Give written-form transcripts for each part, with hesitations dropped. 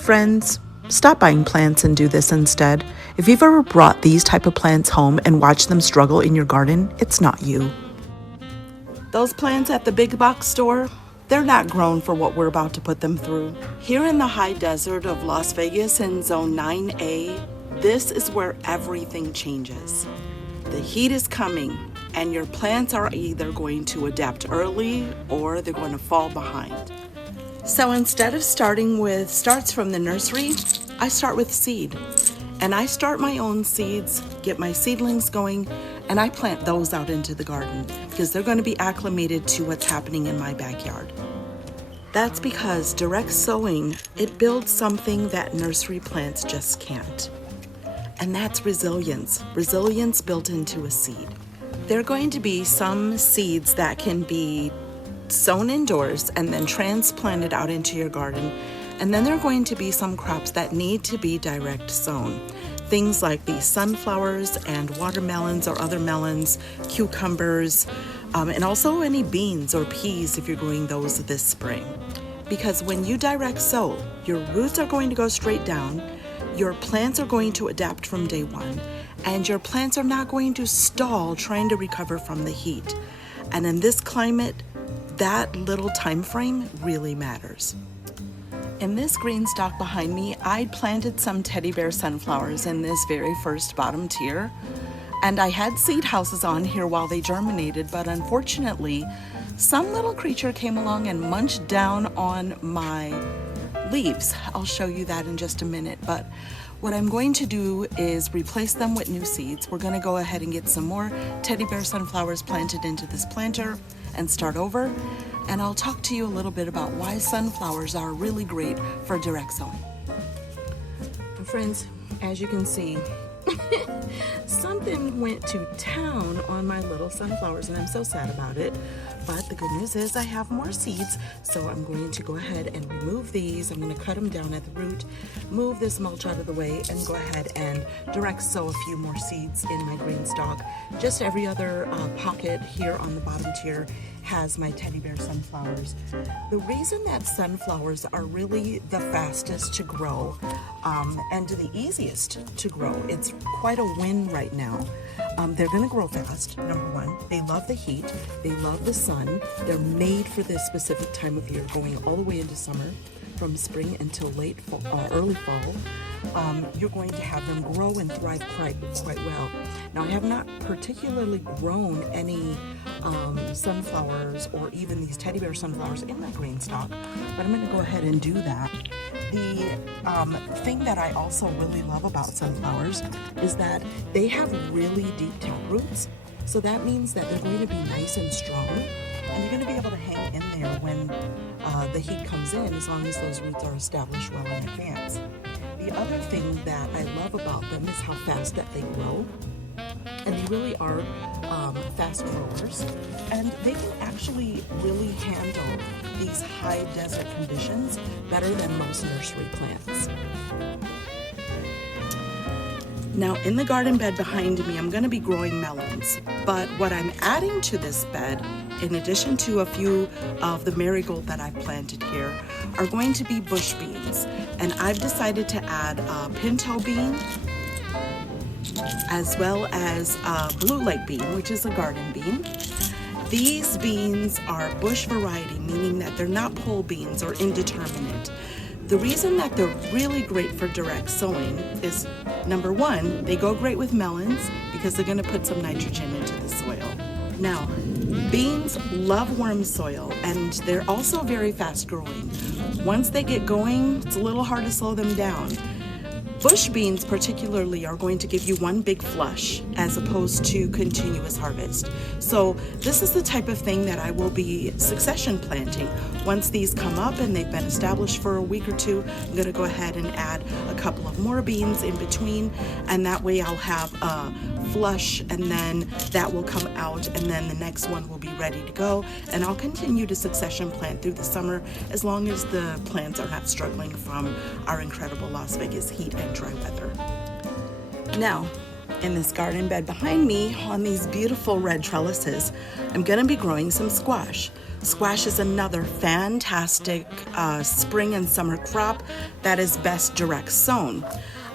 Friends, stop buying plants and do this instead. If you've ever brought these type of plants home and watched them struggle in your garden, it's not you. Those plants at the big box store, they're not grown for what we're about to put them through. Here in the high desert of Las Vegas in Zone 9A, this is where everything changes. The heat is coming, and your plants are either going to adapt early or they're going to fall behind. So instead of starting with starts from the nursery, I start with seed. And I start my own seeds, get my seedlings going, and I plant those out into the garden because they're going to be acclimated to what's happening in my backyard. That's because direct sowing, it builds something that nursery plants just can't. And that's resilience. Resilience built into a seed. There are going to be some seeds that can be sown indoors and then transplanted out into your garden. And then there are going to be some crops that need to be direct sown. Things like these sunflowers and watermelons or other melons, cucumbers, and also any beans or peas if you're growing those this spring. Because when you direct sow, your roots are going to go straight down, your plants are going to adapt from day one, and your plants are not going to stall trying to recover from the heat. And in this climate, that little time frame really matters. In this green stalk behind me, I planted some teddy bear sunflowers in this very first bottom tier. And I had seed houses on here while they germinated, but unfortunately, some little creature came along and munched down on my leaves. I'll show you that in just a minute, but what I'm going to do is replace them with new seeds. We're going to go ahead and get some more teddy bear sunflowers planted into this planter and start over. And I'll talk to you a little bit about why sunflowers are really great for direct sowing. Friends, as you can see, something went to town on my little sunflowers and I'm so sad about it. But the good news is I have more seeds, so I'm going to go ahead and remove these. I'm going to cut them down at the root, move this mulch out of the way, and go ahead and direct sow a few more seeds in my green stalk. Just every other pocket here on the bottom tier has my teddy bear sunflowers. The reason that sunflowers are really the fastest to grow and the easiest to grow, it's quite a win right now. They're going to grow fast, number one. They love the heat. They love the sun. They're made for this specific time of year, going all the way into summer, from spring until late fall, early fall. You're going to have them grow and thrive quite well. Now, I have not particularly grown any sunflowers or even these teddy bear sunflowers in my green stalk, but I'm going to go ahead and do that. The thing that I also really love about sunflowers is that they have really deep tap roots. So that means that they're going to be nice and strong, and they're going to be able to hang in there when the heat comes in, as long as those roots are established well in advance. The other thing that I love about them is how fast that they grow. And they really are fast growers, and they can actually really handle these high desert conditions better than most nursery plants. Now, in the garden bed behind me, I'm going to be growing melons, but what I'm adding to this bed, in addition to a few of the marigold that I've planted here, are going to be bush beans. And I've decided to add a pinto bean, as well as a blue lake bean, which is a garden bean. These beans are bush variety, meaning that they're not pole beans or indeterminate. The reason that they're really great for direct sowing is, number one, they go great with melons because they're going to put some nitrogen into the soil. Now, beans love worm soil, and they're also very fast growing. Once they get going, it's a little hard to slow them down. Bush beans particularly are going to give you one big flush as opposed to continuous harvest. So this is the type of thing that I will be succession planting. Once these come up and they've been established for a week or two, I'm going to go ahead and add a couple of more beans in between, and that way I'll have a flush, and then that will come out, and then the next one will be ready to go. And I'll continue to succession plant through the summer as long as the plants are not struggling from our incredible Las Vegas heat and dry weather. Now, in this garden bed behind me, on these beautiful red trellises, I'm going to be growing some squash. Squash is another fantastic spring and summer crop that is best direct sown.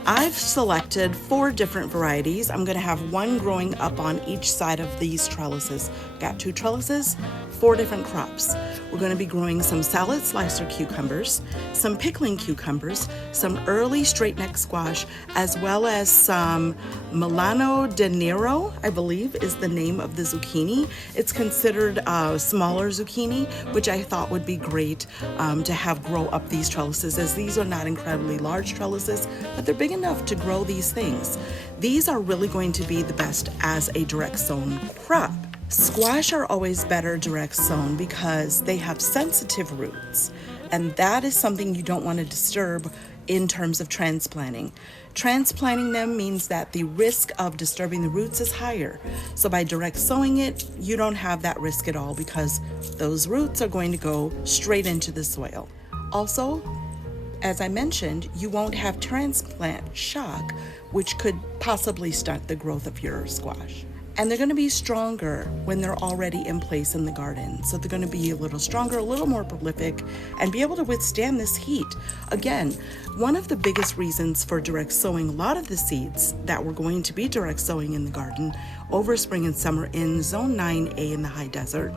I've selected 4 different varieties. I'm going to have one growing up on each side of these trellises. Got 2 trellises, 4 different crops. We're going to be growing some salad slicer cucumbers, some pickling cucumbers, some early straight neck squash, as well as some Milano de Nero, I believe is the name of the zucchini. It's considered a smaller zucchini, which I thought would be great to have grow up these trellises, as these are not incredibly large trellises, but they're big enough to grow these things. These are really going to be the best as a direct sown crop. Squash are always better direct sown because they have sensitive roots, and that is something you don't want to disturb in terms of transplanting. Transplanting them means that the risk of disturbing the roots is higher. So by direct sowing it, you don't have that risk at all because those roots are going to go straight into the soil. Also, as I mentioned, you won't have transplant shock, which could possibly stunt the growth of your squash. And they're going to be stronger when they're already in place in the garden. So they're going to be a little stronger, a little more prolific, and be able to withstand this heat. Again, one of the biggest reasons for direct sowing a lot of the seeds that we're going to be direct sowing in the garden over spring and summer in zone 9A in the high desert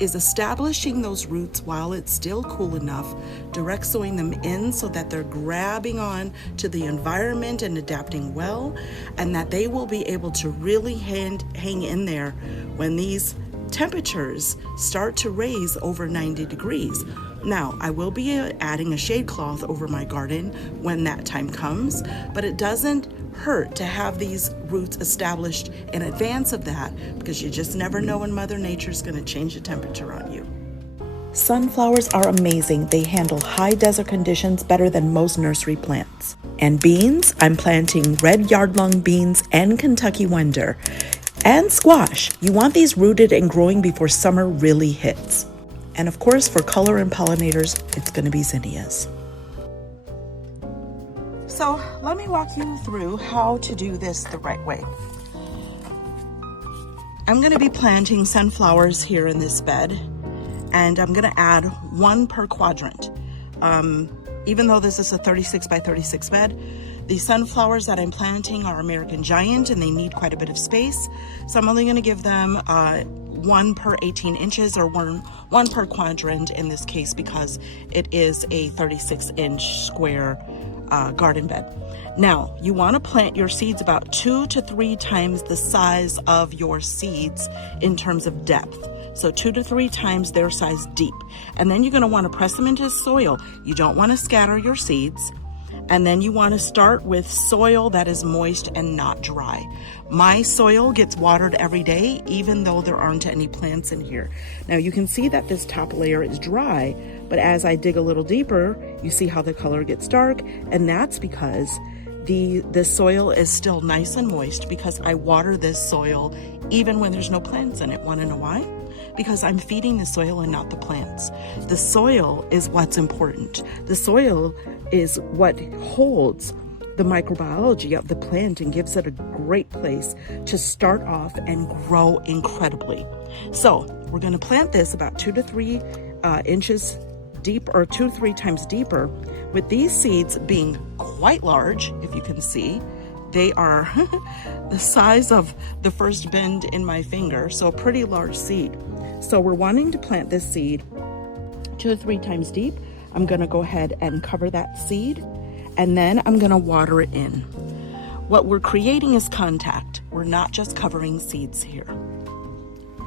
is establishing those roots while it's still cool enough, direct sowing them in so that they're grabbing on to the environment and adapting well, and that they will be able to really hang in there when these temperatures start to raise over 90 degrees. Now, I will be adding a shade cloth over my garden when that time comes, but it doesn't hurt to have these roots established in advance of that, because you just never know when Mother Nature's going to change the temperature on you. Sunflowers are amazing. They handle high desert conditions better than most nursery plants. And beans, I'm planting red yard-long beans and Kentucky Wonder. And squash. You want these rooted and growing before summer really hits. And of course, for color and pollinators, it's going to be zinnias. So let me walk you through how to do this the right way. I'm going to be planting sunflowers here in this bed, and I'm going to add 1 per quadrant. Even though this is a 36 by 36 bed, the sunflowers that I'm planting are American Giant, and they need quite a bit of space. So I'm only going to give them 1 per 18 inches, or one per quadrant in this case, because it is a 36-inch square garden bed. Now, you want to plant your seeds about 2 to 3 times the size of your seeds in terms of depth. So 2 to 3 times their size deep. And then you're going to want to press them into soil. You don't want to scatter your seeds. And then you want to start with soil that is moist and not dry. My soil gets watered every day, even though there aren't any plants in here. Now you can see that this top layer is dry, but as I dig a little deeper, you see how the color gets dark, and that's because the soil is still nice and moist, because I water this soil even when there's no plants in it. Want to know why? Because I'm feeding the soil and not the plants. The soil is what's important. The soil is what holds the microbiology of the plant and gives it a great place to start off and grow incredibly. So we're going to plant this about 2 to 3 inches deep, or 2 to 3 times deeper, with these seeds being quite large. If you can see, they are the size of the first bend in my finger, so a pretty large seed. So we're wanting to plant this seed 2 to 3 times deep. I'm going to go ahead and cover that seed, and then I'm going to water it in. What we're creating is contact. We're not just covering seeds here.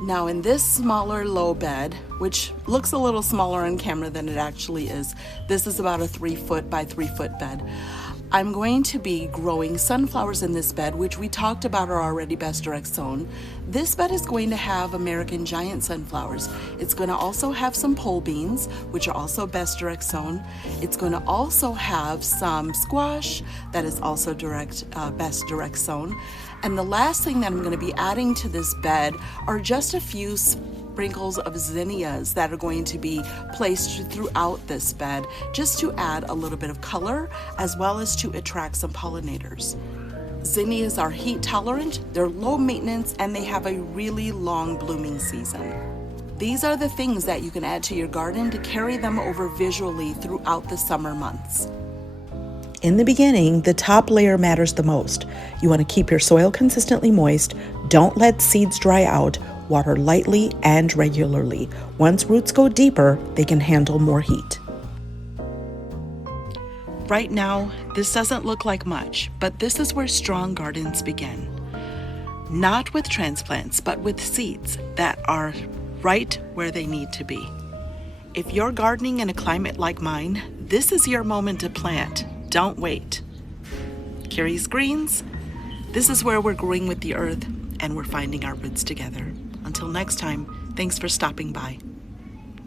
Now in this smaller low bed, which looks a little smaller on camera than it actually is, this is about a 3 foot by 3 foot bed. I'm going to be growing sunflowers in this bed, which we talked about are already best direct sown. This bed is going to have American Giant sunflowers. It's going to also have some pole beans, which are also best direct sown. It's going to also have some squash that is also best direct sown. And the last thing that I'm going to be adding to this bed are just a few sprinkles of zinnias that are going to be placed throughout this bed, just to add a little bit of color as well as to attract some pollinators. Zinnias are heat tolerant, they're low maintenance, and they have a really long blooming season. These are the things that you can add to your garden to carry them over visually throughout the summer months. In the beginning, the top layer matters the most. You want to keep your soil consistently moist, don't let seeds dry out, water lightly and regularly. Once roots go deeper, they can handle more heat. Right now, this doesn't look like much, but this is where strong gardens begin. Not with transplants, but with seeds that are right where they need to be. If you're gardening in a climate like mine, this is your moment to plant. Don't wait. Carrie's Greens, this is where we're growing with the earth and we're finding our roots together. Until next time, thanks for stopping by.